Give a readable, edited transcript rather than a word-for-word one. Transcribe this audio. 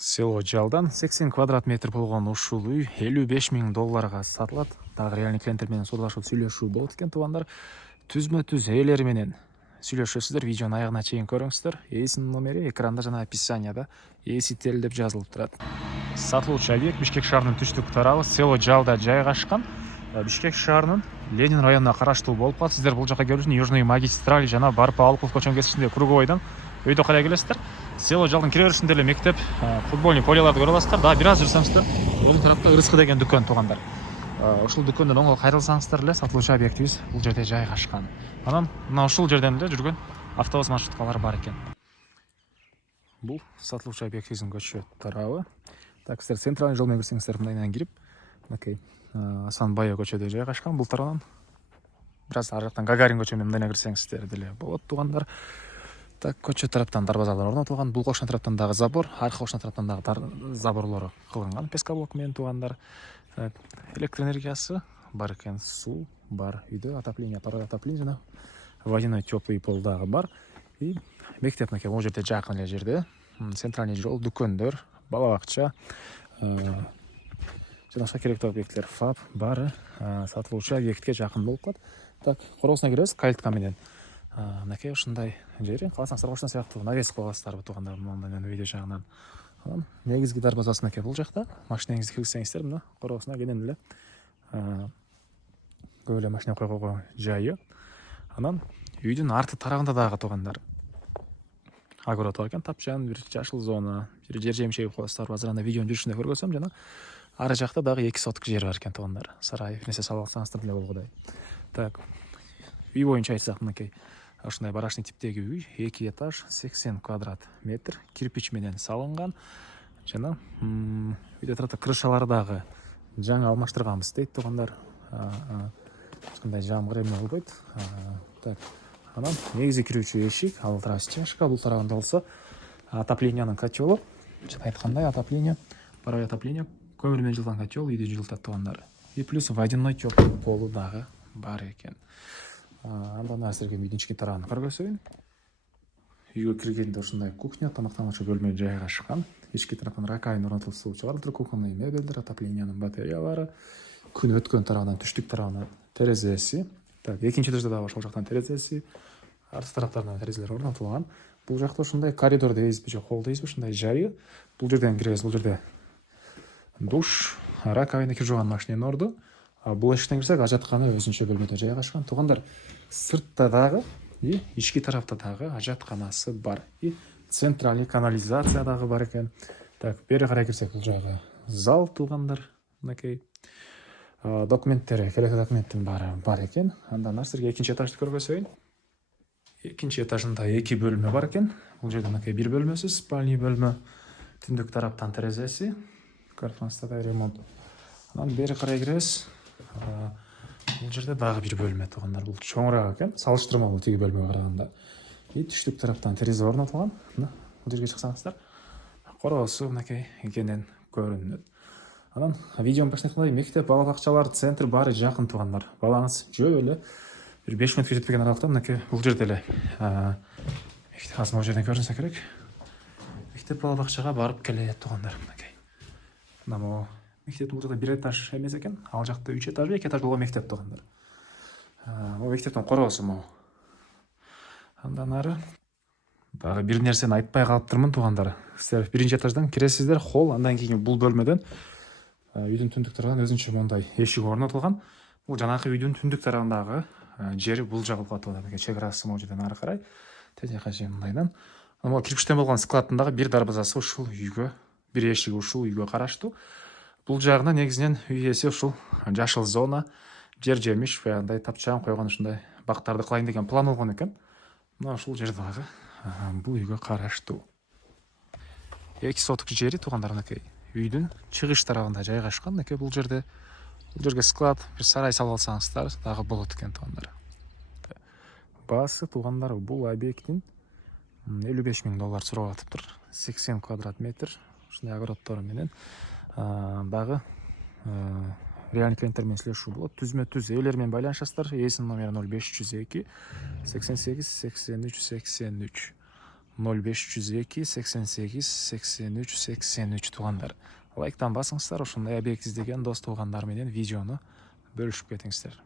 Село Жалдан 80 квадрат метр болгон ушул үй 55 000 долларга сатылат. Дагы реальный клиенттер менен суурдашып сүйлөшүү болот экен туугандар. Түзмө-түз ээлери менен сүйлөшөсүздөр. Видеонун аягына чейин көрүңүздөр. Ээсинин номери экранда жана описанияда ээсител деп жазылып турат. Сатылуучу объект Бишкек шаарынын түштүк тарабы Село Жалда жайгашкан. Бишкек шаарынын Ленин районуна караштуу болуп калат. Сиздер бул жака келүү үчүн Южный магистраль жана Барпа Алыков көчөнүн кесишинде Круговойдон өйдө карай келесиздер. Село Жалдын кире беришинде эле мектеп, футбольный поляларды көрө аласыздар. Дагы бир аз жүрсөңүздөр, бул тарапта Ырыскы деген дүкөн туугандар. Ушул дүкөндөн оңгол кайрылсаңыздар эле сатылуучу объектибиз бул жерде жайгашкан. Анан мына ушул жерден эле жүргөн автобус маршруткалар бар экен. Бул сатылуучу объектибиздин көчө тарабы. Так, сиздер центральный жол менен кирсеңиздер мындайынан кирип, мынакей Асанбай көчөдө жайгашкан. Бул тарабынан бир аз ары жактан Гагарин көчө менен мындайынан кирсеңиздер деле болот туугандар. Так, көчө тараптан дарбазалар орнотулган. Бул кошуна тараптан дагы забор, аркы кошуна тараптан дагы заборлору кылынган пескоблок менен туугандар. Электр энергиясы бар экен, суу бар үйдө, отопление, паровой отопление жана водяной теплый пол дагы бар. И мектеп мынакей бул жерде жакын эле жерде. Центральный жол, дүкөндөр, бала бакча, жана башка керектүү объекттер, ФАП баары сатылуучу объектке жакын болуп калат. Так, короосуна киребиз калитка менен. Мынакей ушундай жери, кааласаңыздар ошон сыяктуу навес кое аласыздарбы туугандар, мындан видео жагынан. Анан негизги дарбазасы мынакей бул жакта. Машинаңызды киргизсеңиздер мына короосуна кенен эле көп эле машина койгого жайы. Анан үйдүн арты тарабында дагы туугандар огород бар экен, тапчан, бир жашыл зона, бир жер жемиш эгип коесуздар. Азыр анда видеонун жүрүшүндө көргөзөм жана ары жакта дагы 2 соток жер бар экен туугандар. Сарай нерсе салып алсаңыздар деле болгодай. Так, үй боюнча айтсак мынакей ушундай барашный типтеги үй, 2 этаж, 80 квадрат метр, кирпич менен салынган. Жана үйдө тарапта крышалары дагы жаңы алмаштырганбыз дейт туугандар. Ушундай жамгыр эме болбойт. Так, анан негизи кирүүчү эшик, ал тарабы чашка, бул тарабында болсо отоплениянын котелу. Жана айткандай отопление, паровой отопление, көмүр менен жылган котел үйдү жылытат туугандар. И плюс водяной теплый полу дагы бар экен. Андан ары силерге үйдүн ички тарабын көргөзөйүн. Үйгө киргенде ушундай кухня, тамактануучу бөлмө жайгашкан. Ички тараптан раковина орнотулуп, суу чыгарылып тур, кухонный мебелдер, отоплениянын батареялары, күн өткөн тарабынан түштүк тарабына терезеси. Так, экинчи этажда дагы ошол жактан терезеси, арты тараптарына терезелер орнотулган. Бул жакта ушундай коридор дейбизби, же холл дейбизби, ушундай жайы. Бул жерден киребиз, бул жерде душ, раковина, кир жууган машиненин орду. Бул эшиктен кирсек, ажаткана өзүнчө бөлмөдө жайгашкан. Туугандар, сыртта дагы и ички тарапта дагы ажатканасы бар. И центральный канализация дагы бар экен. Так, бери карай кирсек, бул жагы зал туугандар. Мынакей документтери, керектүү документтин баары бар экен. Андан ары силерге экинчи этажды көргөзөйүн. Экинчи этажында 2 бөлмө бар экен. Бул жерде мынакей бир бөлмөсү, спальный бөлмө, түндүк тараптан терезеси, картонстада ремонт. Анан бери карай киребиз. Бул жерде дагы бир бөлмө туугандар. Бул чоңураак экен, салыштырмалуу тиги бөлмөгө караганда. И түштүк тараптан терезе орнотулган. Мына бул жерге чыксаңыздар, короосу мынакей экенин көрүнөт. Анан видеонун башында айткандай, мектеп, бала бакчалар, центр баары жакын туугандар. Балаңыз жөө эле бир 5 мүнөткө жетпеген аралыкта мынакей бул жерде эле азыр могу жерден көрүнсө керек. Мектеп, бала бакчага барып келет туугандар мынакей. Мына могу мектептин бул жакта 1 этаж эмес экен, ал жакта 3 этаж, 2 этаж болгон мектеп туугандар. Могу мектептин короосу могу. Андан ары дагы бир нерсени айтпай калыптырмын туугандар. Силер биринчи этаждан киресиздер, холл, андан кийин бул бөлмөдөн үйдүн түндүк тарабынан өзүнчө мондай эшик орнотулган. Бул жанакы үйдүн түндүк тарабындагы жери бул жагы болуп калат. Чек арасы могу жерден ары карай, тежека же мындайдан. Могу кирпичтен болгон складтын дагы бир дарбазасы ушул үйгө, бир эшиги ушул үйгө караштуу. Бул жагына негизинен үй ээси ушул жашыл зона, жер жемиш, баягындай тапчан койгон ушундай бактарды кылайын деген план болгон экен. Мына ушул жер дагы бул үйгө караштуу. 2 соток жери туугандар мынакей үйдүн чыгыш тарабында жайгашкан. Мынакей бул жерге склад, бир сарай салып алсаңыздар дагы болот экен туугандар. Баасы туугандар бул объекттин 55 000 доллар сурап атыптыр. 80 квадрат метр ушундай огороддор менен. Дагы реальный клиенттер менен сүйлөшүү болот. Түзмө-түз ээлер менен байланышасыздар. Ээсинин номери 0502 88 83 83. 0502 88 83 83 туугандар. Лайктан басыңыздар, ушундай объект издеген дос туугандар менен видеону бөлүшүп кетиңиздер.